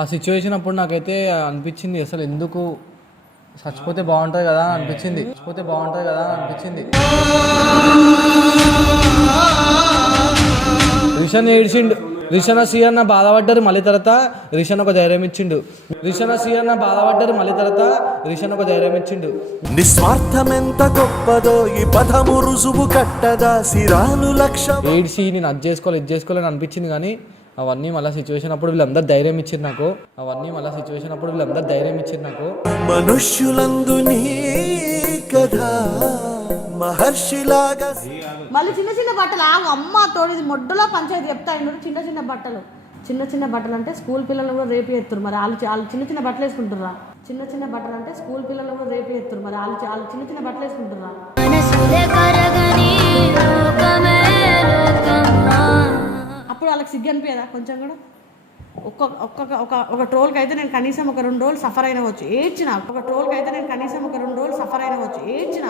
ఆ సిచ్యువేషన్ అప్పుడు నాకైతే అనిపించింది అసలు ఎందుకు చచ్చిపోతే బాగుంటుంది కదా అని అనిపించింది. చచ్చిపోతే బాగుంటుంది కదా అని అనిపించింది. రిషన్ ఏడ్చిండు. రిషన్ సి అన్న బాధపడ్డారు మళ్ళీ తర్వాత రిషన్ ఒక ధైర్యం ఇచ్చిండు. రిషన్ సి అన్న బాధపడ్డారు మళ్ళీ తర్వాత రిషన్ ఒక ధైర్యం ఇచ్చిండు. నిస్వార్థమెంత గొప్పదో ఈ పదము రుజువు కట్టదా? సిరాలు లక్ష్యం ఏడ్చి నేను అది చేసుకోవాలి ఇది చేసుకోవాలని అనిపించింది కానీ అవన్నీ మళ్ళీ సిచ్యువేషన్ అప్పుడు వీళ్ళందరూ ధైర్యం ఇచ్చింది నాకు. అవన్నీ మళ్ళీ సిచ్యువేషన్ అప్పుడు వీళ్ళందరూ ధైర్యం ఇచ్చింది నాకు. మనుష్యులందు నీ కదా మహర్షిలాగా మళ్ళీ చిన్న చిన్న బట్టలు ఆగు అమ్మ తోడు ఇది మొడ్డులో పంచాయతీ చెప్తా చిన్న చిన్న బట్టలు. చిన్న చిన్న బట్టలు అంటే స్కూల్ పిల్లలు కూడా రేపు ఎత్తురు మరి వాళ్ళు వాళ్ళు చిన్న చిన్న బట్టలు వేసుకుంటుర్రా? చిన్న చిన్న బట్టలు అంటే స్కూల్ పిల్లలు కూడా రేపు ఎత్తురు మరి వాళ్ళు వాళ్ళు చిన్న చిన్న బట్టలు వేసుకుంటుర్రా? అప్పుడు వాళ్ళకి సిగ్గు అనిపించదా? కొంచెం కూడా? ఒక్కొక్క ఒక్కొక్క ఒక ఒక ట్రోల్కి అయితే నేను కనీసం ఒక రెండు రోజులు సఫర్ అయినవచ్చు ఏడ్చిన ఒక ట్రోల్కి అయితే నేను కనీసం ఒక రెండు రోజులు సఫర్ అయినవచ్చు ఏడ్చిన.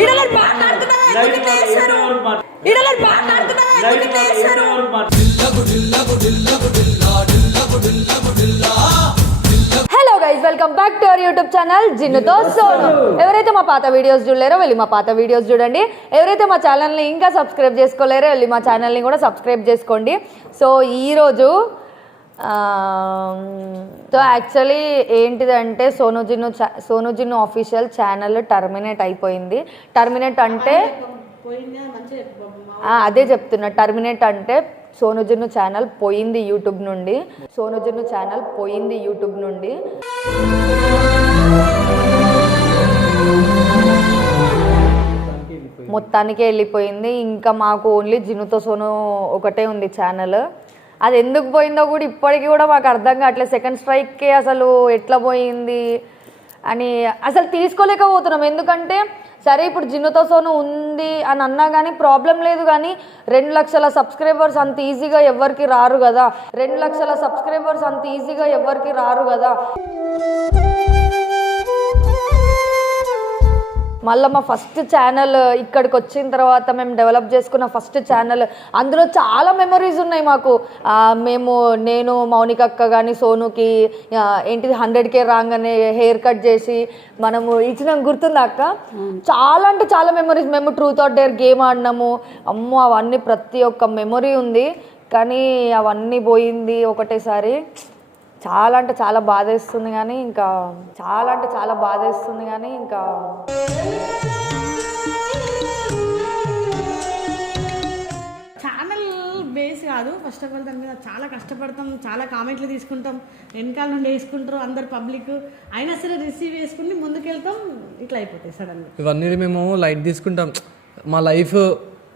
ఈడలో welcome back to our YouTube channel జిన్నుతో Sonu. ఎవరైతే మా పాత వీడియోస్ చూడలేరో వెళ్ళి మా పాత వీడియోస్ చూడండి. ఎవరైతే మా ఛానల్ని ఇంకా సబ్స్క్రైబ్ చేసుకోలేరో వెళ్ళి మా ఛానల్ని కూడా సబ్స్క్రైబ్ చేసుకోండి. సో ఈరోజు సో యాక్చువల్లీ ఏంటిదంటే Sonu Jinnu Sonu Jinnu official channel terminate అయిపోయింది. టర్మినేట్ అంటే అదే చెప్తున్నా. టర్మినేట్ అంటే సోనుజున్ను ఛానల్ పోయింది యూట్యూబ్ నుండి. సోనుజున్ను ఛానల్ పోయింది యూట్యూబ్ నుండి. మొత్తానికే వెళ్ళిపోయింది. ఇంకా మాకు ఓన్లీ జినుతో సోను ఒకటే ఉంది ఛానల్. అది ఎందుకు పోయిందో కూడా ఇప్పటికీ కూడా మాకు అర్థం కావట్లేదు. సెకండ్ స్ట్రైక్కి అసలు ఎట్లా పోయింది అని అసలు తీసుకోలేకపోతున్నాం. ఎందుకంటే సరే ఇప్పుడు జిన్నుతో సోను ఉంది అని అన్నా కానీ ప్రాబ్లం లేదు కానీ రెండు లక్షల సబ్స్క్రైబర్స్ అంత ఈజీగా ఎవరికి రారు కదా రెండు లక్షల సబ్స్క్రైబర్స్ అంత ఈజీగా ఎవరికి రారు కదా మళ్ళీ మా ఫస్ట్ ఛానల్ ఇక్కడికి వచ్చిన తర్వాత మేము డెవలప్ చేసుకున్న ఫస్ట్ ఛానల్ అందులో చాలా మెమరీస్ ఉన్నాయి మాకు. మేము నేను మౌనిక అక్క కానీ సోనుకి ఏంటిది హండ్రెడ్ కే రాగానే హెయిర్ కట్ చేసి మనము ఇచ్చిన. గుర్తుందా అక్క? చాలా అంటే చాలా మెమరీస్ మేము ట్రూత్ ఆర్ డేర్ గేమ్ ఆడినాము. అమ్మో అవన్నీ ప్రతి ఒక్క మెమరీ ఉంది. కానీ అవన్నీ పోయింది ఒకటేసారి. చాలా అంటే చాలా బాధేస్తుంది కానీ ఇంకా చాలా అంటే చాలా బాధేస్తుంది కానీ ఇంకా ఛానల్ బేస్ కాదు. ఫస్ట్ ఆఫ్ ఆల్ దాని మీద చాలా కష్టపడతాం చాలా కామెంట్లు తీసుకుంటాం. వెనకాల నుండి వేసుకుంటారు అందరు పబ్లిక్ అయినా సరే రిసీవ్ చేసుకుని ముందుకెళ్తాం ఇట్లా అయిపోతాయి సడన్గా ఇవన్నీ మేము లైట్ తీసుకుంటాం. మా లైఫ్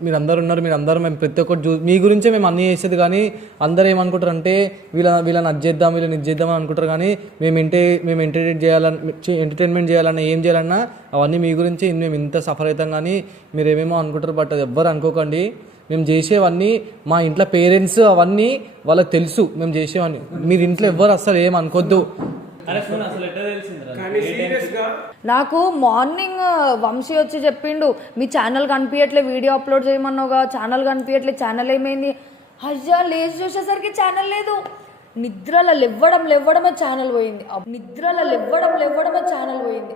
మీరు అందరు ఉన్నారు మీరు అందరూ మేము ప్రతి ఒక్కటి చూ మీ గురించే మేము అన్నీ చేసేది కానీ అందరూ ఏమనుకుంటారు అంటే వీళ్ళ వీళ్ళని అది చేద్దాం వీళ్ళని ఇది చేద్దాం అని అనుకుంటారు కానీ మేము ఎంటే మేము ఎంటర్టైన్ చేయాలని ఎంటర్టైన్మెంట్ చేయాలన్నా ఏం చేయాలన్నా అవన్నీ మీ గురించి మేము ఇంత సఫర్ అవుతాం కానీ మీరు ఏమేమో అనుకుంటారు బట్ అది ఎవ్వరు అనుకోకండి. మేము చేసేవన్నీ మా ఇంట్లో పేరెంట్స్ అవన్నీ వాళ్ళకి తెలుసు మేము చేసేవన్నీ. మీరు ఇంట్లో ఎవ్వరు అస్సలు ఏం అనుకోద్దు. నాకు మార్నింగ్ వంశీ వచ్చి చెప్పిండు మీ ఛానల్ కనిపించట్లే వీడియో అప్లోడ్ చేయమన్నావుగా ఛానల్ కనిపించట్లే ఛానల్ ఏమైంది? అయ్యా లేచి చూసేసరికి ఛానల్ లేదు. నిద్రలో లేవ్వడం లేవ్వడమే ఛానల్ పోయింది. నిద్రలో లేవ్వడం లేవ్వడమే ఛానల్ పోయింది.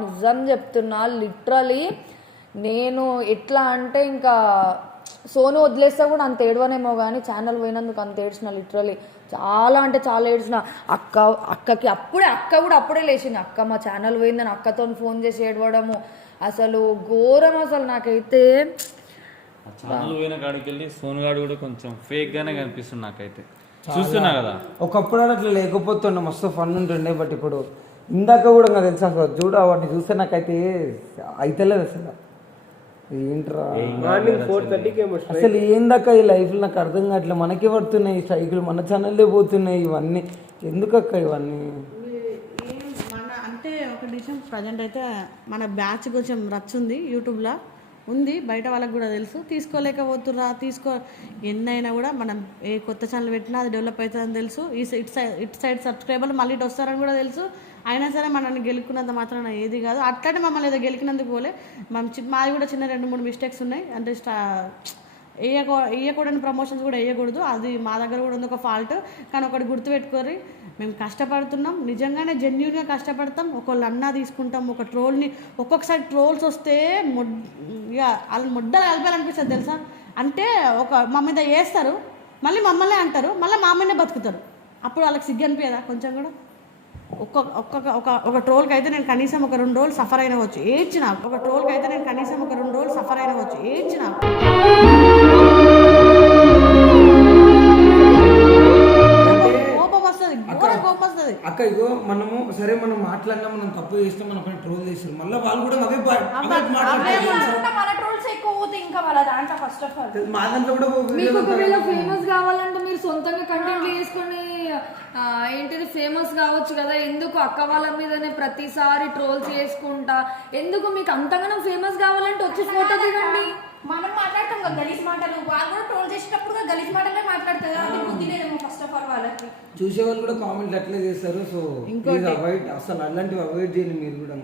నిజం చెప్తున్నా లిటరలీ నేను ఎట్లా అంటే ఇంకా సోను వదిలేస్తే కూడా అంత ఏడవనేమో కానీ ఛానల్ పోయినందుకు అంత ఏడ్చిన లిటరలీ చాలా అంటే చాలా ఏడ్చిన. అక్క అక్కకి అప్పుడే అక్క కూడా అప్పుడే లేచింది. అక్క మా ఛానల్ పోయిందని అక్కతో ఫోన్ చేసి ఏడవడము. అసలు ఘోరం అసలు నాకైతే. ఛానల్ పోయిన కాడికి వెళ్ళి సోనుగాడు కూడా కొంచెం ఫేక్ గానే కనిపిస్తుంది నాకైతే. చూస్తున్నా కదా? ఒకప్పుడు అట్లా లేకపోతుండే మస్తు ఫన్ ఉంటుండే బట్ ఇప్పుడు ఇందాక కూడా నాకు తెలుసు అసలు చూడు అవన్నీ చూస్తే నాకైతే అయితలేదు అసలు. ఏంట్రా? అసలు ఏందాక ఈ లైఫ్లో నాకు అర్థం కావట్లేదు మనకే పడుతున్నాయి ఈ సైకిల్ మన ఛానల్లే పోతున్నాయి ఇవన్నీ. ఎందుకక్క ఇవన్నీ? ఏం మన అంటే ఒక విషయం ప్రజెంట్ అయితే మన బ్యాచ్ కొంచెం రచ్ ఉంది యూట్యూబ్లో ఉంది. బయట వాళ్ళకి కూడా తెలుసు. తీసుకోలేకపోతుర్రా తీసుకో ఎన్నైనా కూడా మనం ఏ కొత్త ఛానల్ పెట్టినా అది డెవలప్ అవుతుందని తెలుసు. ఈ సై- ఇటు సైడ్ ఇటు సైడ్ సబ్స్క్రైబర్లు మళ్ళీ ఇటు వస్తారని కూడా తెలుసు. అయినా సరే మనల్ని గెలుక్కున్నంత మాత్రం ఏది కాదు. అట్లనే మమ్మల్ని ఏదో గెలికినందుకు పోలే. మనం చి- మాది కూడా చిన్న రెండు మూడు మిస్టేక్స్ ఉన్నాయి. అంటే స్టా వేయకూ వేయకూడని ప్రమోషన్స్ కూడా వేయకూడదు అది మా దగ్గర కూడా ఉంది ఒక ఫాల్ట్ కానీ ఒకటి గుర్తుపెట్టుకోరి మేము కష్టపడుతున్నాం. నిజంగానే జెన్యున్గా కష్టపడతాం. ఒకళ్ళు అన్నా తీసుకుంటాం. ఒక ట్రోల్ని ఒక్కొక్కసారి ట్రోల్స్ వస్తే మొడ్ ఇక వాళ్ళు ముద్దలు కలిపాలనిపిస్తుంది తెలుసా? అంటే ఒక మా మీద వేస్తారు మళ్ళీ మమ్మల్ని అంటారు. మళ్ళీ మా అమ్మనే బతుకుతారు. అప్పుడు వాళ్ళకి సిగ్గు అనిపించదా కొంచెం కూడా? ఒక్కొక్క ఒక్కొక్క ఒక ఒక ట్రోల్కి అయితే నేను కనీసం ఒక రెండు రోజులు సఫర్ అయినవచ్చు ఏడ్చిన. ఒక ట్రోల్కి అయితే నేను కనీసం ఒక రెండు రోజులు సఫర్ అయినవచ్చు ఏడ్చిన. కోపం వస్తుంది? ఘోర కోపం వస్తుంది? అక్క ఇగో మనము సరే మనం మాట్లాడినా మనం తప్పు చేస్తే మన పైన ట్రోల్ చేస్తారు మళ్ళీ వాళ్ళు కూడా అవే పా- అవే మాట్లాడతారు మన ట్రోల్స్ ఎక్కువ పోతే ఇంకా వాళ్ళ దాంట్లో ఫస్ట్ ఆఫ్ ఆల్ మా దాంట్లో కూడా ఫేమస్ కావాలంటే మీరు సొంతంగా కంటెంట్ చేసుకొని ఏంటిది ఫేమస్ కావచ్చు కదా ఎందుకు అక్క వాళ్ళ మీదనే ప్రతిసారి ట్రోల్స్ చేసుకుంటా? ఎందుకు మీకు అంతగానో ఫేమస్ కావాలంటే వచ్చి ఫోటో దిగండి? మనం మాట్లాడతాం కదా గలీజ్ మాటలు. వాళ్ళు కూడా ట్రోల్ చేసేటప్పుడు కూడా గలీజ్ మాటలే మాట్లాడతారు. అది బుద్ధి లేదేమో ఫస్ట్ ఆఫ్ ఆల్ వాళ్ళకి. చూసే వాళ్ళు కూడా కామెంట్లు అట్లే చేస్తారు. సో ప్లీజ్ అవాయిడ్ అసలు అలాంటివి అవాయిడ్ చేయండి మీరు కూడా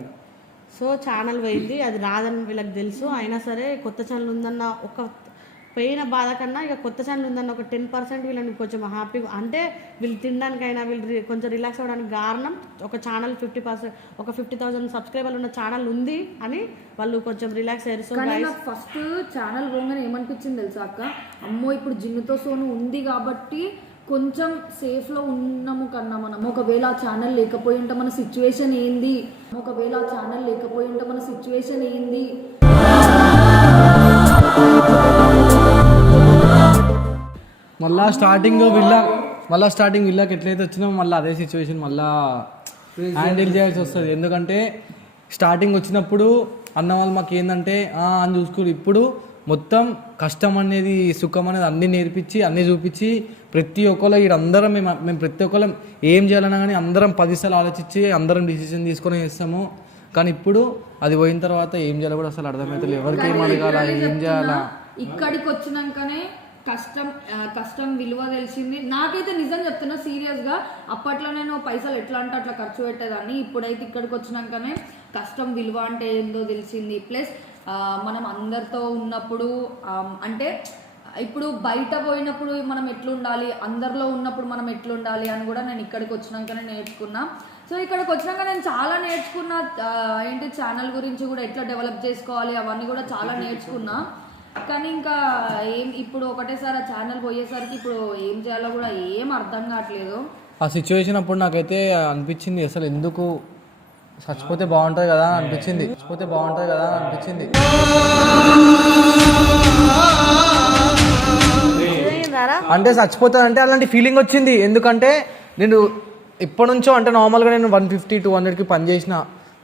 సో ఛానల్ పోయింది. అది రాదని వీళ్ళకి తెలుసు. అయినా సరే కొత్త ఛానల్ ఉందన్న ఒక పోయిన బాధ కన్నా ఇక కొత్త ఛానల్ ఉందన్న ఒక టెన్ పర్సెంట్ వీళ్ళని కొంచెం హ్యాపీగా అంటే వీళ్ళు తినడానికైనా వీళ్ళు కొంచెం రిలాక్స్ అవ్వడానికి కారణం ఒక ఛానల్ ఫిఫ్టీ పర్సెంట్ ఒక ఫిఫ్టీ థౌసండ్ సబ్స్క్రైబర్లు ఉన్న ఛానల్ ఉంది అని వాళ్ళు కొంచెం రిలాక్స్ అయ్యారు. సో నాకు ఫస్ట్ ఛానల్ పోగానే ఏమనిపించింది తెలుసా అక్క? అమ్మో ఇప్పుడు జిన్నుతో సోను ఉంది కాబట్టి కొంచెం సేఫ్లో ఉన్నాము కన్నా మనం ఒకవేళ ఆ ఛానల్ లేకపోయి ఉంటే మన సిచ్యువేషన్ ఏంది? ఒకవేళ ఆ ఛానల్ లేకపోయి ఉంటే మన సిచ్యువేషన్ ఏంది? మళ్ళా స్టార్టింగ్ విల్లా మళ్ళా స్టార్టింగ్ విల్లాకి ఎట్లయితే వచ్చినామో మళ్ళీ అదే సిచ్యువేషన్ మళ్ళా హ్యాండిల్ చేయాల్సి వస్తుంది. ఎందుకంటే స్టార్టింగ్ వచ్చినప్పుడు అన్న వాళ్ళు మాకు ఏంటంటే అని చూసుకోరు. ఇప్పుడు మొత్తం కష్టం అనేది సుఖం అనేది అన్నీ నేర్పించి అన్నీ చూపించి ప్రతి ఒక్కరు అందరం మేము మేము ప్రతి ఒక్కరం ఏం చేయాలన్నా కానీ అందరం పదిసార్లు ఆలోచించి అందరం డిసిషన్ తీసుకొని చేస్తాము. కానీ ఇప్పుడు అది పోయిన తర్వాత ఏం చేయాలో కూడా అసలు అర్థమవుతుంది ఎవరికి ఏం అడగాల? ఏం చేయాలా? ఇక్కడికి వచ్చినాకనే కష్టం కష్టం విలువ తెలిసింది. నాకైతే నిజం చెప్తున్నా సీరియస్గా అప్పట్లో నేను పైసలు ఎట్లా అంటే అట్లా ఖర్చు పెట్టేదాన్ని. ఇప్పుడైతే ఇక్కడికి వచ్చినాకనే కష్టం విలువ అంటే ఏందో తెలిసింది. ప్లస్ మనం అందరితో ఉన్నప్పుడు అంటే ఇప్పుడు బయట పోయినప్పుడు మనం ఎట్లుండాలి అందరిలో ఉన్నప్పుడు మనం ఎట్లుండాలి అని కూడా నేను ఇక్కడికి వచ్చినాకనే నేర్చుకున్నా. సో ఇక్కడికి వచ్చినాక నేను చాలా నేర్చుకున్నా. ఏంటి ఛానల్ గురించి కూడా ఎట్లా డెవలప్ చేసుకోవాలి అవన్నీ కూడా చాలా నేర్చుకున్నా. కానీ ఇంకా ఏం ఇప్పుడు ఒకటేసారి ఆ ఛానల్ పోయేసరికి ఇప్పుడు ఏం చేయాలో కూడా ఏం అర్థం కావట్లేదు. ఆ సిచ్యువేషన్ అప్పుడు నాకైతే అనిపించింది అసలు ఎందుకు చచ్చిపోతే బాగుంటుంది కదా అని అనిపించింది. చచ్చిపోతే బాగుంటుంది కదా అని అనిపించింది? అంటే చచ్చిపోతుంది అంటే అలాంటి ఫీలింగ్ వచ్చింది. ఎందుకంటే నేను ఇప్పటి నుంచో అంటే నార్మల్గా నేను వన్ ఫిఫ్టీ టూ హండ్రెడ్కి పని చేసిన.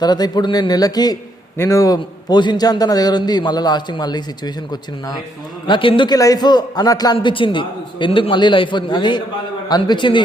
తర్వాత ఇప్పుడు నేను నెలకి నేను పోషించేంత నా దగ్గర ఉంది. మళ్ళీ లాస్టింగ్ మళ్ళీ సిచ్యువేషన్కి వచ్చిన నా నాకు ఎందుకు ఈ లైఫ్ అని అట్లా అనిపించింది. ఎందుకు మళ్ళీ లైఫ్ అని అనిపించింది.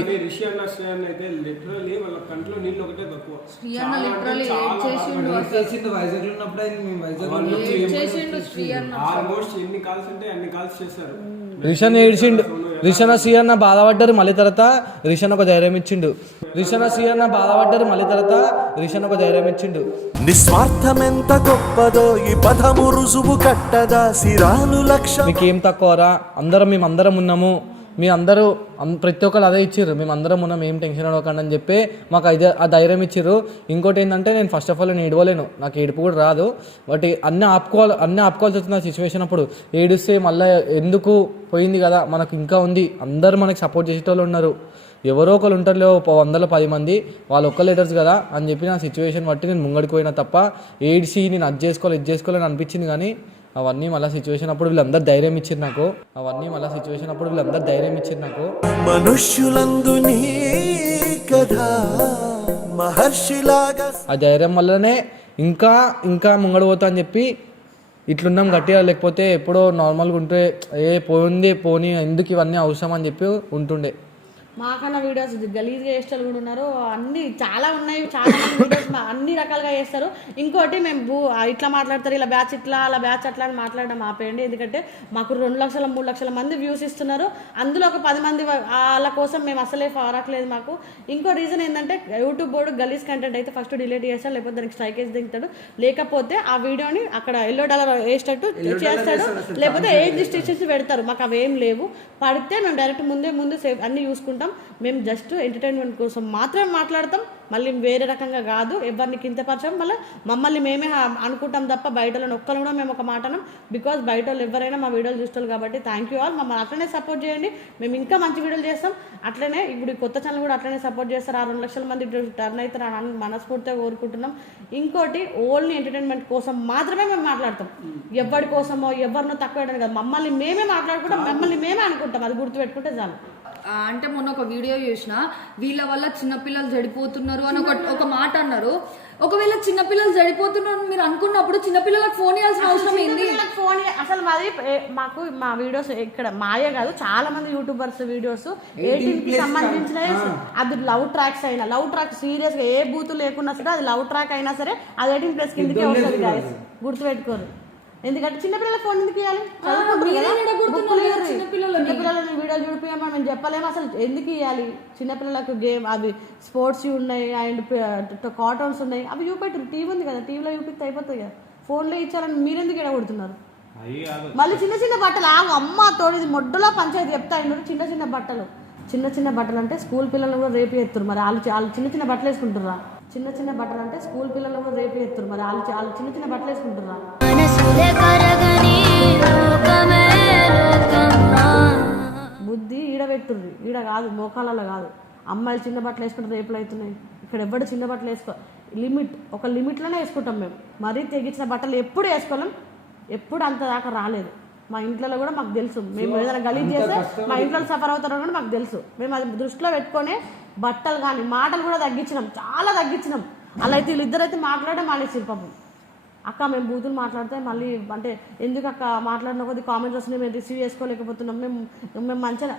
రిషన్ ఏడ్చిండు. రిషన్ సీయన్న బాధపడ్డారు మళ్ళీ తర్వాత రిషన్ ఒక ధైర్యం ఇచ్చిండు. రిషన్ సీయన్న బాధపడ్డారు మళ్ళీ తర్వాత రిషన్ ఒక ధైర్యం ఇచ్చిండు. నిస్వార్థమెంత గొప్పదో ఈ పదము రుజువు కట్టదా? సిరాలు లక్ష్యం మీకు తక్కువరా? అందరం మేము అందరం ఉన్నాము. మీ అందరూ అం- ప్రతి ఒక్కరు అదే ఇచ్చారు మేము అందరం ఉన్నాం ఏం టెన్షన్ అవ్వకండి అని చెప్పి మాకు అయితే ఆ ధైర్యం ఇచ్చారు ఇంకోటి ఏంటంటే నేను ఫస్ట్ ఆఫ్ ఆల్ నేను ఏడవలేను. నాకు ఏడుపు కూడా రాదు. బట్ అన్నీ ఆపుకోవాలి అన్నీ ఆపుకోవాల్సి వచ్చిన సిచ్యువేషన్ అప్పుడు. ఏడుస్తే మళ్ళీ ఎందుకు పోయింది కదా? మనకు ఇంకా ఉంది. అందరూ మనకి సపోర్ట్ చేసేటోళ్ళు ఉన్నారు. ఎవరో ఒకరు ఉంటారులే వందల పది మంది. వాళ్ళు ఒక్క లెటర్స్ కదా? అని చెప్పి నా సిచ్యువేషన్ బట్టి నేను ముంగడికి పోయినా తప్ప ఏడిసి నేను అది చేసుకోవాలి ఇది చేసుకోవాలని అనిపించింది కానీ అవన్నీ మళ్ళీ సిచ్యువేషన్ అప్పుడు వీళ్ళందరూ ధైర్యం ఇచ్చారు నాకు. అవన్నీ మళ్ళీ సిచ్యువేషన్ అప్పుడు వీళ్ళందరూ ధైర్యం ఇచ్చారు నాకు. మనుష్యులందు మహర్షిలాగా ఆ ధైర్యం వల్లనే ఇంకా ఇంకా ముంగడు పోతా అని చెప్పి ఇట్లున్నాం గట్టిగా లేకపోతే ఎప్పుడో నార్మల్గా ఉంటే ఏ పోయింది పోనీ ఎందుకు ఇవన్నీ అవసరం అని చెప్పి ఉంటుండే. మాకన్నా వీడియోస్ గలీజ్గా చేసేటోళ్ళు కూడా ఉన్నారు. అన్ని చాలా ఉన్నాయి చాలా మంది వీడియోస్ అన్ని రకాలుగా చేస్తారు. ఇంకోటి మేము భూ ఇట్లా మాట్లాడతారు ఇలా బ్యాచ్ ఇట్లా అలా బ్యాచ్ అట్లా అని మాట్లాడడం ఆపేయండి. ఎందుకంటే మాకు రెండు లక్షల మూడు లక్షల మంది వ్యూస్ ఇస్తున్నారు. అందులో ఒక పది మంది వాళ్ళ కోసం మేము అసలే ఫారట్లేదు మాకు. ఇంకో రీజన్ ఏంటంటే యూట్యూబ్ బోర్డు గలీజ్ కంటెంట్ అయితే ఫస్ట్ డిలీట్ చేస్తాడు లేకపోతే దానికి స్ట్రైక్ వేసి దిగుతాడు లేకపోతే ఆ వీడియోని అక్కడ ఎల్లో డాలర్ వేసేటట్టు చేస్తాడు. లేకపోతే ఏజ్ రిస్ట్రిక్షన్స్ పెడతారు. మాకు అవేం లేవు. పడితే మేము డైరెక్ట్ ముందే ముందు సేవ్ అన్ని చూసుకుంటాం మేము జస్ట్ ఎంటర్టైన్మెంట్ కోసం మాత్రమే మాట్లాడతాం. మళ్ళీ వేరే రకంగా కాదు. ఎవరిని కింతపరచం మళ్ళీ మమ్మల్ని మేమే అనుకుంటాం తప్ప బయట వాళ్ళని ఒక్కరు కూడా మేము ఒక మాట బికాజ్ బయట వాళ్ళు ఎవరైనా మా వీడియోలు చూస్తారు కాబట్టి థ్యాంక్ యూ ఆల్ మమ్మల్ని అట్లనే సపోర్ట్ చేయండి. మేము ఇంకా మంచి వీడియోలు చేస్తాం. అట్లనే ఇప్పుడు కొత్త ఛానల్ కూడా అట్లనే సపోర్ట్ చేస్తారు. ఆ రెండు లక్షల మంది టర్న్ అవుతారు అని మనస్ఫూర్తిగా కోరుకుంటున్నాం. ఇంకోటి ఓన్లీ ఎంటర్టైన్మెంట్ కోసం మాత్రమే మేము మాట్లాడతాం. ఎవరి కోసమో ఎవరినో తక్కువ కాదు. మమ్మల్ని మేమే మాట్లాడుకుంటాం. మమ్మల్ని మేమే అనుకుంటాం. అది గుర్తుపెట్టుకుంటే చాలు. అంటే మొన్న ఒక వీడియో చూసిన వీళ్ళ వల్ల చిన్నపిల్లలు చెడిపోతున్నారు అని ఒక ఒక మాట అన్నారు. ఒకవేళ చిన్నపిల్లలు చెడిపోతున్నారు అని మీరు అనుకున్నప్పుడు చిన్నపిల్లలకు ఫోన్ చేయాల్సిన అవసరం ఏంది? ఫోన్ అసలు మాది మాకు మా వీడియోస్ ఇక్కడ మాయే కాదు. చాలా మంది యూట్యూబర్స్ వీడియోస్ ఎయిటీన్కి సంబంధించిన అది లవ్ ట్రాక్స్ అయినా లవ్ ట్రాక్ సీరియస్గా ఏ బూతు లేకున్నా సరే అది లవ్ ట్రాక్ అయినా సరే అది ఎయిటీన్ ప్లస్ కిందకే వస్తుంది. గుర్తుపెట్టుకోరు. ఎందుకంటే చిన్నపిల్లలకు ఫోన్ ఎందుకు ఇవ్వాలి. చిన్నపిల్లలని? వీడియోలు చూపించమని మేము చెప్పలేము అసలు. ఎందుకు ఇవ్వాలి చిన్నపిల్లలకు గేమ్ అవి స్పోర్ట్స్ ఉన్నాయి అండ్ కాటన్స్ ఉన్నాయి. అవి చూపెట్టారు. టీవీ ఉంది కదా. టీవీలో చూపిస్తే అయిపోతుంది కదా. ఫోన్లో ఇచ్చారని మీరెందుకు ఎడగొడుతున్నారు కాదు. మళ్ళీ చిన్న చిన్న బట్టలు ఆగు. అమ్మ తోడిది మొడ్డులో పంచాయతీ చెప్తా అయినారు చిన్న చిన్న బట్టలు. చిన్న చిన్న బట్టలు అంటే స్కూల్ పిల్లలు కూడా రేపు ఎత్తురు మరి వాళ్ళు వాళ్ళు చిన్న చిన్న బట్టలు వేసుకుంటుర్రా? చిన్న చిన్న బట్టలు అంటే స్కూల్ పిల్లలు కూడా రేపు ఎత్తురు మరి వాళ్ళు వాళ్ళు చిన్న చిన్న బట్టలు వేసుకుంటుర్రా? బుద్ధి ఈడ పెట్టుర్రి ఈడ కాదు మోకాలలో కాదు. అమ్మాయిలు చిన్న బట్టలు వేసుకుంటే రేపులు అవుతున్నాయి. ఇక్కడ ఎవడు చిన్న బట్టలు వేసుకో లిమిట్ ఒక లిమిట్లోనే వేసుకుంటాం మేము. మరీ తెగించిన బట్టలు ఎప్పుడు వేసుకోలేం. ఎప్పుడు అంత దాకా రాలేదు. మా ఇంట్లో కూడా మాకు తెలుసు. మేము ఏదైనా గలీజ్ చేస్తే మా ఇంట్లో సఫర్ అవుతారో కూడా మాకు తెలుసు. మేము అది దృష్టిలో పెట్టుకొని బట్టలు కానీ మాటలు కూడా తగ్గించినాం. చాలా తగ్గించినాం. అలా అయితే వీళ్ళిద్దరైతే మాట్లాడే మానేసి పాపం. అక్క మేము బూతులు మాట్లాడితే మళ్ళీ అంటే ఎందుకు అక్క మాట్లాడిన కొద్ది కామెంట్స్ వస్తున్నాయి మేము రిసీవ్ చేసుకోలేకపోతున్నాం మేము మేము మంచిగా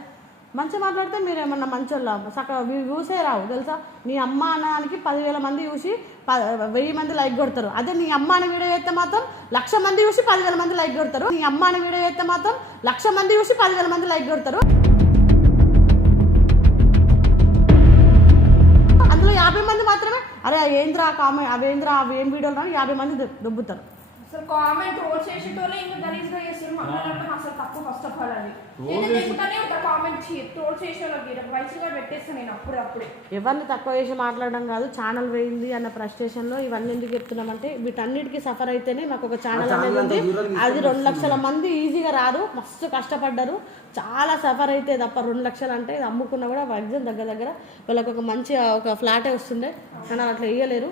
మంచిగా మాట్లాడితే మీరు ఏమన్నా మంచోళ్ళ? సక్క వ్యూసే రావు తెలుసా? నీ అమ్మ అన్నానికి పదివేల మంది చూసి ప వెయ్యి మంది లైక్ కొడతారు. అదే నీ అమ్మ అని వీడియో చేస్తే మాత్రం లక్ష మంది చూసి పదివేల మంది లైక్ కొడతారు. నీ అమ్మ అని వీడియో చేస్తే మాత్రం లక్ష మంది చూసి పదివేల మంది లైక్ కొడతారు. అరే ఏంద్రా కామెంట్ అవేంద్రా అవి ఏం వీడియోలు రాని యాభై మంది దొబ్బుతారు. అసలు కామెంట్ రోల్ చేసేటోళ్ళే ఇంకా గలీజ్గా చేస్తారు మాట్లాడడం అసలు తప్పు ఫస్ట్ ఆఫ్ ఆల్ అది. నేను చెప్పుతానే ఉంటా కామెంట్ ట్రోల్ చేసే వాళ్ళకి? వయసుగా పెట్టేస్తాను నేను అప్పుడు అప్పుడే. ఎవరిని తక్కువ చేసి మాట్లాడడం కాదు ఛానల్ పోయింది అన్న ఫ్రస్ట్రేషన్లో ఇవన్నీ ఎందుకు చెప్తున్నామంటే వీటన్నిటికీ సఫర్ అయితేనే మాకు ఒక ఛానల్ అనేది ఉంది. అది రెండు లక్షల మంది ఈజీగా రాదు మస్తు కష్టపడ్డారు. చాలా సఫర్ అయితే తప్ప రెండు లక్షలు అంటే ఇది అమ్ముకున్నా కూడా ఎగ్జామ్ దగ్గర దగ్గర వాళ్ళకి ఒక మంచి ఒక ఫ్లాటే వస్తుండే. కానీ అట్లా వేయలేరు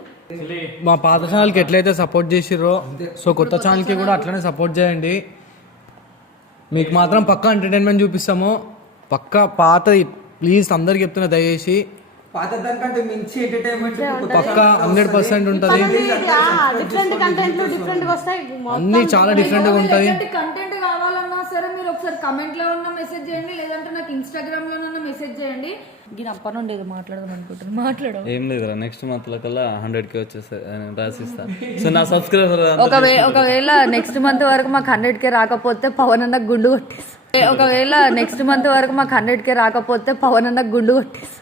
మా పాత ఛానల్కి ఎట్లయితే సపోర్ట్ చేసిర్రో సో కొత్త ఛానల్కి కూడా అట్లనే సపోర్ట్ చేయండి. మీకు మాత్రం పక్కా ఎంటర్టైన్మెంట్ చూపిస్తాము. పక్కా పాత ప్లీజ్ అందరికి చెప్తున్నా దయచేసి. పాత దానికంటే మించి ఎంటర్టైన్మెంట్ పక్కా హండ్రెడ్ పర్సెంట్ ఉంటుంది. అన్నీ చాలా డిఫరెంట్గా ఉంటుంది. ఒకసారి కమెంట్లో ఉన్న మెసేజ్ చేయండి లేదంటే నాకు ఇన్స్టాగ్రామ్లో మెసేజ్ చేయండి. దీని అప్పటి నుండి ఏదో మాట్లాడదాం అనుకుంటున్నాను మాట్లాడడం ఏం లేదురా నెక్స్ట్ మంత్ కల్లా హండ్రెడ్కి వచ్చేస్తాయి నేను రాసిస్తా. సో నా సబ్స్క్రైబర్ ఒకవేళ ఒకవేళ నెక్స్ట్ మంత్ వరకు మాకు హండ్రెడ్ కే రాకపోతే పవన్ అన్న గుండు కొట్టేసి ఒకవేళ నెక్స్ట్ మంత్ వరకు మాకు హండ్రెడ్ కే రాకపోతే పవన్ అన్న గుండు కొట్టేసి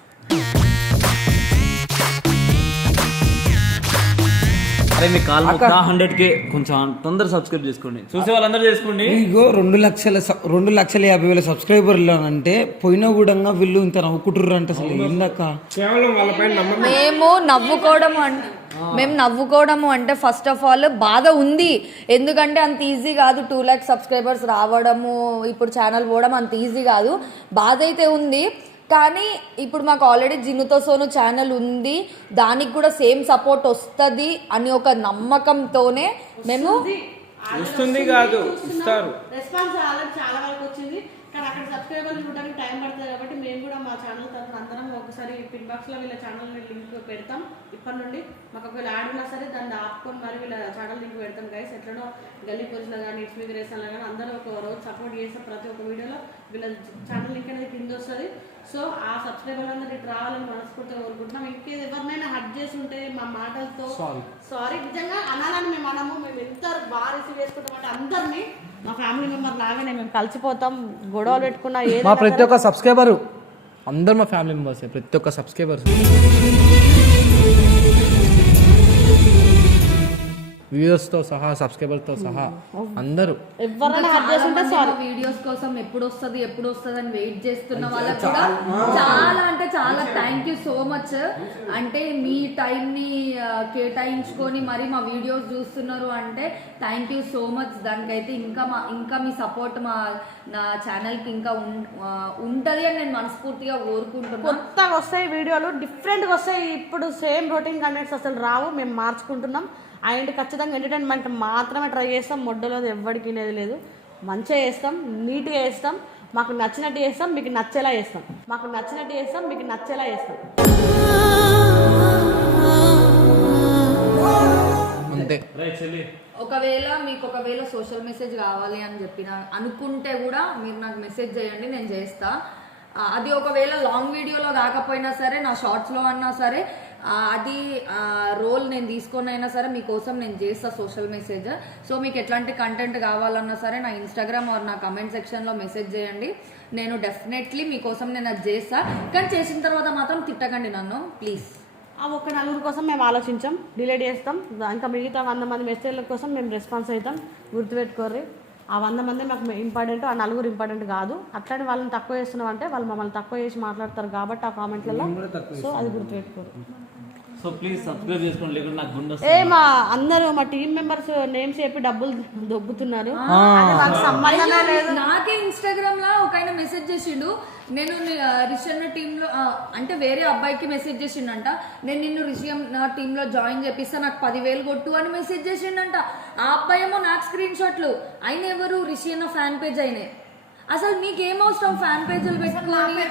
అరే మీ కాల్ హండ్రెడ్ కే కొంచెం తొందర సబ్స్క్రైబ్ చేసుకోండి. చూసే వాళ్ళందరూ చేసుకోండి. ఇగో రెండు లక్షల సబ్- రెండు లక్షల యాభై వేల సబ్స్క్రైబర్లు అంటే పోయినా కూడా వీళ్ళు ఇంత నవ్వుకుంటుర్రు అంటే అసలు కేవలం నమ్మకం. మేము నవ్వుకోవడం అంటే మేము నవ్వుకోవడము అంటే ఫస్ట్ ఆఫ్ ఆల్ బాధ ఉంది. ఎందుకంటే అంత ఈజీ కాదు టూ ల్యాక్ సబ్స్క్రైబర్స్ రావడము ఇప్పుడు ఛానల్ పోవడం అంత ఈజీ కాదు. బాధ అయితే ఉంది. కానీ ఇప్పుడు మాకు ఆల్రెడీ జిన్నుతో సోను ఛానల్ ఉంది. దానికి కూడా సేమ్ సపోర్ట్ వస్తుంది అని ఒక నమ్మకంతోనే మేము వస్తుంది. కాదు ఇస్తారు. రెస్పాన్స్ ఆల్రెడీ చాలా వరకు వచ్చింది. అక్కడ సబ్స్క్రైబర్లు చూడడానికి టైం పడుతుంది కాబట్టి మేము కూడా మా ఛానల్ తరఫున అందరం ఒకసారి పిన్ బాక్స్లో వీళ్ళ ఛానల్ లింక్ పెడతాం. ఇప్పటి నుండి మాకు ఒకవేళ యాడ్ ఉన్నా సరే దాన్ని ఆపుకొని మరి వీళ్ళ ఛానల్ లింక్ పెడతాం. గైస్ ఎట్లనో గల్లీ పోలీసులో కానీ ఇట్స్ మీకు రేసాలో కానీ అందరూ ఒక రోజు సపోర్ట్ చేస్తే ప్రతి ఒక్క వీడియోలో వీళ్ళ ఛానల్ లింక్ అనేది కింద వస్తుంది. సో ఆ సబ్స్క్రైబర్లు అందరూ ఇటు రావాలని మనస్ఫూర్తిగా కోరుకుంటున్నాం. ఇంకేది ఎవరినైనా హట్ చేసి ఉంటే మా మాటలతో సారీ నిజంగా అనాలని మేము అనము. మేము ఎంత బాగా రిసీవ్ చేసుకుంటామంటే అందరినీ మా ఫ్యామిలీ మెంబర్ లాగానే మేము కలిసిపోతాం గొడవలు పెట్టుకున్నా మా ప్రతి ఒక్క సబ్స్క్రైబరు అందరు మా ఫ్యామిలీ మెంబర్స్ ప్రతి ఒక్క సబ్స్క్రైబర్స్ వ్యూవర్స్తో సహా సబ్స్క్రైబర్తో సహా అందరూ. ఎవరైనా హట్ చేసి ఉంటే సారీ వీడియోస్ కోసం ఎప్పుడు వస్తుంది ఎప్పుడు వస్తుంది అని వెయిట్ చేస్తున్న వాళ్ళకి కూడా చాలా అంటే చాలా థ్యాంక్ యూ సో మచ్ అంటే మీ టైం ని ఆ, కేటాయించుకొని మరి మా వీడియోస్ చూస్తున్నారు అంటే థ్యాంక్ యూ సో మచ్ దానికైతే ఇంకా మా ఇంకా మీ సపోర్ట్ మా నా ఛానల్కి ఇంకా ఉంటది అని నేను మనస్ఫూర్తిగా కోరుకుంటున్నాను కొత్తగా వస్తాయి వీడియోలు డిఫరెంట్గా వస్తాయి. ఇప్పుడు సేమ్ రొటీన్ కంటెంట్స్ అసలు రావు. మేము మార్చుకుంటున్నాం. అండ్ ఖచ్చితంగా ఎంటర్టైన్మెంట్ మాత్రమే ట్రై చేస్తాం. మొడ్డలో ఎవరికి వినేది లేదు. మంచిగా చేస్తాం నీట్గా చేస్తాం. మాకు నచ్చినట్టు చేస్తాం మీకు నచ్చేలా చేస్తాం. మాకు నచ్చినట్టు చేస్తాం మీకు నచ్చేలా చేస్తాం. ఒకవేళ మీకు ఒకవేళ సోషల్ మెసేజ్ కావాలి అని చెప్పిన అనుకుంటే కూడా మీరు నాకు మెసేజ్ చేయండి నేను చేస్తా. అది ఒకవేళ లాంగ్ వీడియోలో రాకపోయినా సరే నా షార్ట్స్లో అన్నా సరే అది రోల్ నేను తీసుకొని అయినా సరే మీకోసం నేను చేస్తా సోషల్ మెసేజ్ సో మీకు ఎట్లాంటి కంటెంట్ కావాలన్నా సరే నా ఇన్స్టాగ్రామ్ ఆర్ నా కమెంట్ సెక్షన్లో మెసేజ్ చేయండి. నేను డెఫినెట్లీ మీకోసం నేను అది చేస్తా. కానీ చేసిన తర్వాత మాత్రం తిట్టకండి నన్ను ప్లీజ్ ఆ ఒక్క నలుగురు కోసం మేము ఆలోచించాం డిలేట్ చేస్తాం. ఇంకా మిగతా వంద మంది మెసేజ్ల కోసం మేము రెస్పాన్స్ అవుతాం గుర్తుపెట్టుకోర్రీ. ఆ వంద మంది మాకు ఇంపార్టెంట్ ఆ నలుగురు ఇంపార్టెంట్ కాదు. అట్లాంటి వాళ్ళని తక్కువ చేస్తున్నాం అంటే వాళ్ళు మమ్మల్ని తక్కువ చేసి మాట్లాడతారు కాబట్టి ఆ కామెంట్లలో సో అది గుర్తుపెట్టుకోరు. సో ప్లీజ్ సబ్స్క్రైబ్ చేసుకోండి లేకుంటే నాకు గుండె ఏ మా అందరూ మా టీం మెంబర్స్ నేమ్స్ చెప్పి డబ్బులు దొబ్బుతున్నారు. అది మాకు సంబంధమే లేదు. నాకే ఇన్స్టాగ్రామ్లో ఒక ఆయన మెసేజ్ చేసిండు. నేను రిషన్న టీమ్లో ఆ, అంటే వేరే అబ్బాయికి మెసేజ్ చేసిండంట. నేను నిన్ను రిషియం నా టీమ్లో జాయిన్ చేపిస్తా నాకు పదివేలు కొట్టు అని మెసేజ్ చేసిండంట. ఆ అబ్బాయి ఏమో నాకు స్క్రీన్ షాట్లు ఆయన ఎవరు రిషియన్న ఫ్యాన్ పేజ్ అయినే అసలు మీకేం అవసరం ఫ్యాన్ పేజీలు పెట్టుకుని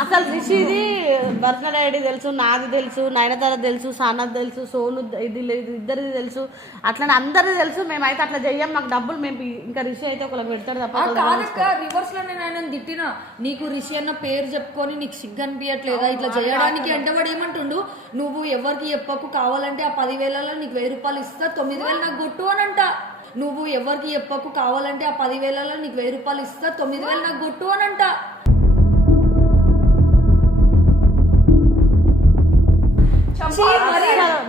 అసలు రిషిది పర్సనల్ ఐడి తెలుసు నాది తెలుసు నయనతార తెలుసు సానద్ తెలుసు సోను ఇది లేదు ఇద్దరిది తెలుసు. అట్లా అందరిది తెలుసు మేమైతే అట్లా చెయ్యం మాకు డబ్బులు మేము ఇంకా రిషి అయితే ఒకరికి పెడతాడు తప్ప కాదక్క రివర్స్లో నేను ఆయన తిట్టిన. నీకు రిషి అన్న పేరు చెప్పుకొని నీకు సిగ్గు అనిపించట్లేదా ఇట్లా చేయడానికి అంటే వాడు ఏమంటుండు? నువ్వు ఎవరికి చెప్పకు కావాలంటే ఆ పదివేలలో నీకు వెయ్యి రూపాయలు ఇస్తా తొమ్మిది వేలు నాకు కొట్టు అని అంట నువ్వు ఎవరికి చెప్పకు కావాలంటే ఆ పదివేలలో నీకు వెయ్యి రూపాయలు ఇస్తా తొమ్మిది వేలు నాకు కొట్టు అని అంట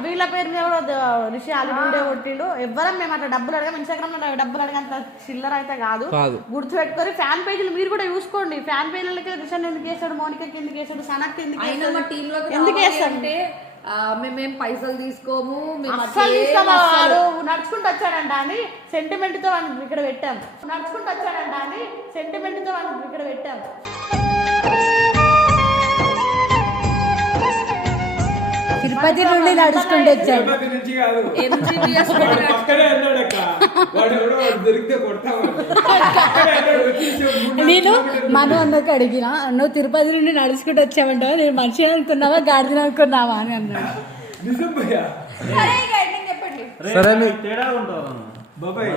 వీళ్ళ పేరు మీద కూడా రిషి ఆల్రెడీ కొట్టిండు. ఎవరం మేము అట్లా డబ్బులు అడగాం ఇన్స్టాగ్రామ్లో డబ్బులు అడగంత చిల్లర అయితే కాదు. గుర్తు పెట్టుకొని ఫ్యాన్ పేజీలు మీరు కూడా చూసుకోండి ఫ్యాన్ పేజీలకి రిషన్ ఎందుకు వేసాడు మోనికకి ఎందుకు వేసాడు సనక్ ఎందుకు ఎందుకు వేస్తాడు? అంటే మేమేం పైసలు తీసుకోము నడుచుకుంటూ వచ్చాడంట అని సెంటిమెంట్తో ఇక్కడ పెట్టాం నడుచుకుంటూ వచ్చాడంట అని సెంటిమెంట్తో ఇక్కడ పెట్టాం అన్నాడు వచ్చేసి మూడు నాలుగు నేను మను అన్నకు అడిగిన నువ్వు తిరుపతి నుండి నడుచుకుంటూ వచ్చావంటావా? నేను మనిషి అనుకున్నావా? గాడిదని అనుకున్నావా? అని అన్నాడు. నిజం భయ్యా. సరే తేడా ఉంటావు. బాబాయ్.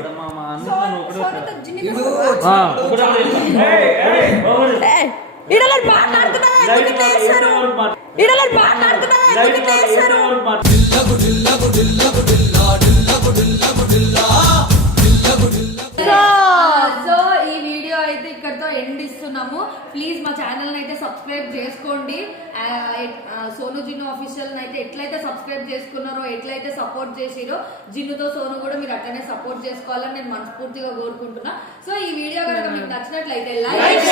ఈడలో మాట్లాడుతున్నావా ఎందుకు ఇట్లా చేస్తారు ఈడలో మాట్లాడుతున్నావా ఎందుకు ఇట్లా చేస్తారు ప్లీజ్ మా ఛానల్ అయితే సబ్స్క్రైబ్ చేసుకోండి. సోను జిన్ను అఫీషియల్ అయితే ఎట్లయితే సబ్స్క్రైబ్ చేసుకున్నారో ఎట్లయితే సపోర్ట్ చేసిరో జిన్నుతో సోను కూడా మీరు అట్లనే సపోర్ట్ చేసుకోవాలని నేను మనస్ఫూర్తిగా కోరుకుంటున్నా. సో ఈ వీడియో కనుక మీకు నచ్చినట్లయితే లైక్